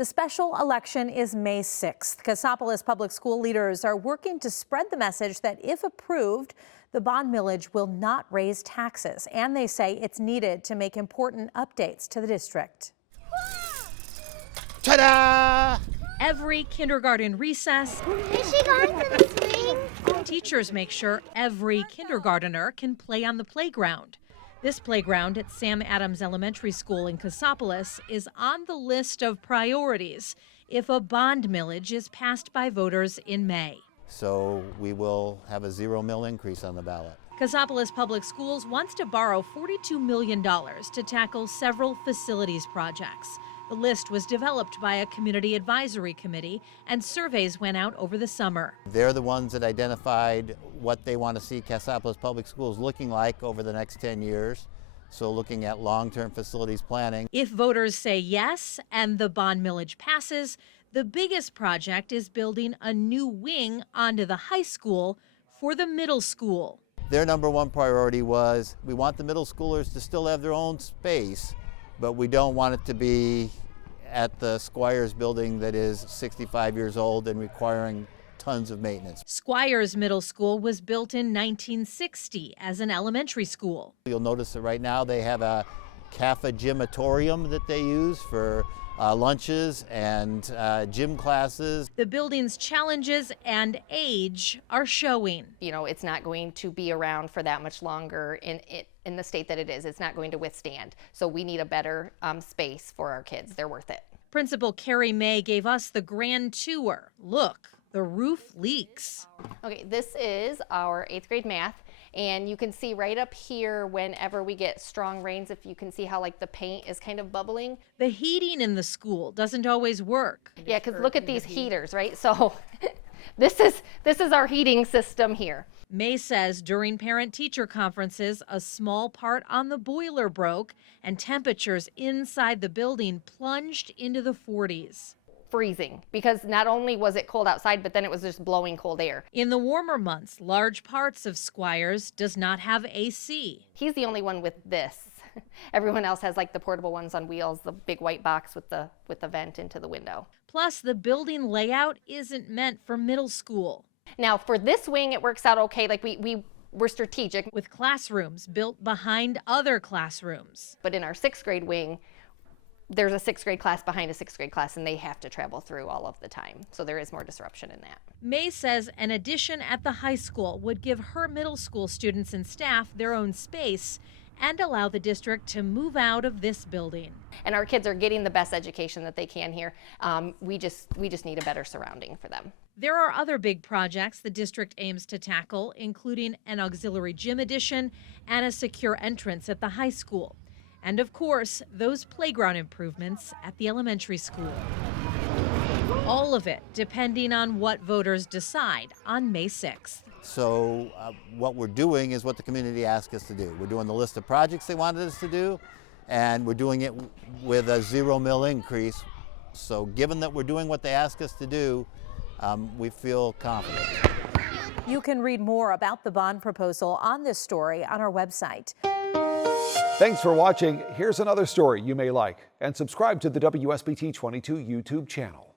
The special election is May 6th. Cassopolis Public School leaders are working to spread the message that if approved, the bond millage will not raise taxes. And they say it's needed to make important updates to the district. Ta-da! Every kindergarten recess, Is she going to the swing? teachers make sure every kindergartner can play on the playground. This playground at Sam Adams Elementary School in Cassopolis is on the list of priorities if a bond millage is passed by voters in May. So we will have a 0 mil increase on the ballot. Cassopolis Public Schools wants to borrow $42 million to tackle several facilities projects. The list was developed by a community advisory committee, and surveys went out over the summer. They're the ones that identified what they want to see Cassopolis Public Schools looking like over the next 10 years. So looking at long-term facilities planning. If voters say yes and the bond millage passes, the biggest project is building a new wing onto the high school for the middle school. Their number one priority was we want the middle schoolers to still have their own space, but we don't want it to be at the Squires building that is 65 years old and requiring tons of maintenance. Squires Middle School was built in 1960 as an elementary school. You'll notice that right now they have a cafe gymatorium that they use for lunches and gym classes. The building's challenges and age are showing. You know, it's not going to be around for that much longer in the state that it is. It's not going to withstand. So we need a better space for our kids. They're worth it. Principal Carrie May gave us the grand tour. Look, the roof leaks. Okay, this is our 8th grade math. And you can see right up here whenever we get strong rains, if you can see how like the paint is kind of bubbling. The heating in the school doesn't always work. Yeah, because look at these heaters, right? So this is our heating system here. May says during parent-teacher conferences, a small part on the boiler broke and temperatures inside the building plunged into the 40s. Freezing, because not only was it cold outside, but then it was just blowing cold air. In the warmer months, large parts of Squires does not have AC. He's the only one with this. Everyone else has like the portable ones on wheels, the big white box with the vent into the window. Plus, the building layout isn't meant for middle school. Now, for this wing, it works out okay. Like we're strategic. With classrooms built behind other classrooms. But in our 6th grade wing, there's a 6th grade class behind a 6th grade class, and they have to travel through all of the time. So there is more disruption in that. May says an addition at the high school would give her middle school students and staff their own space and allow the district to move out of this building. And our kids are getting the best education that they can here. We just need a better surrounding for them. There are other big projects the district aims to tackle, including an auxiliary gym addition and a secure entrance at the high school. And of course, those playground improvements at the elementary school. All of it depending on what voters decide on May 6th. So what we're doing is what the community asked us to do. We're doing the list of projects they wanted us to do, and we're doing it with a 0 mil increase. So given that we're doing what they asked us to do, we feel confident. You can read more about the bond proposal on this story on our website. Thanks for watching. Here's another story you may like, and subscribe to the WSBT 22 YouTube channel.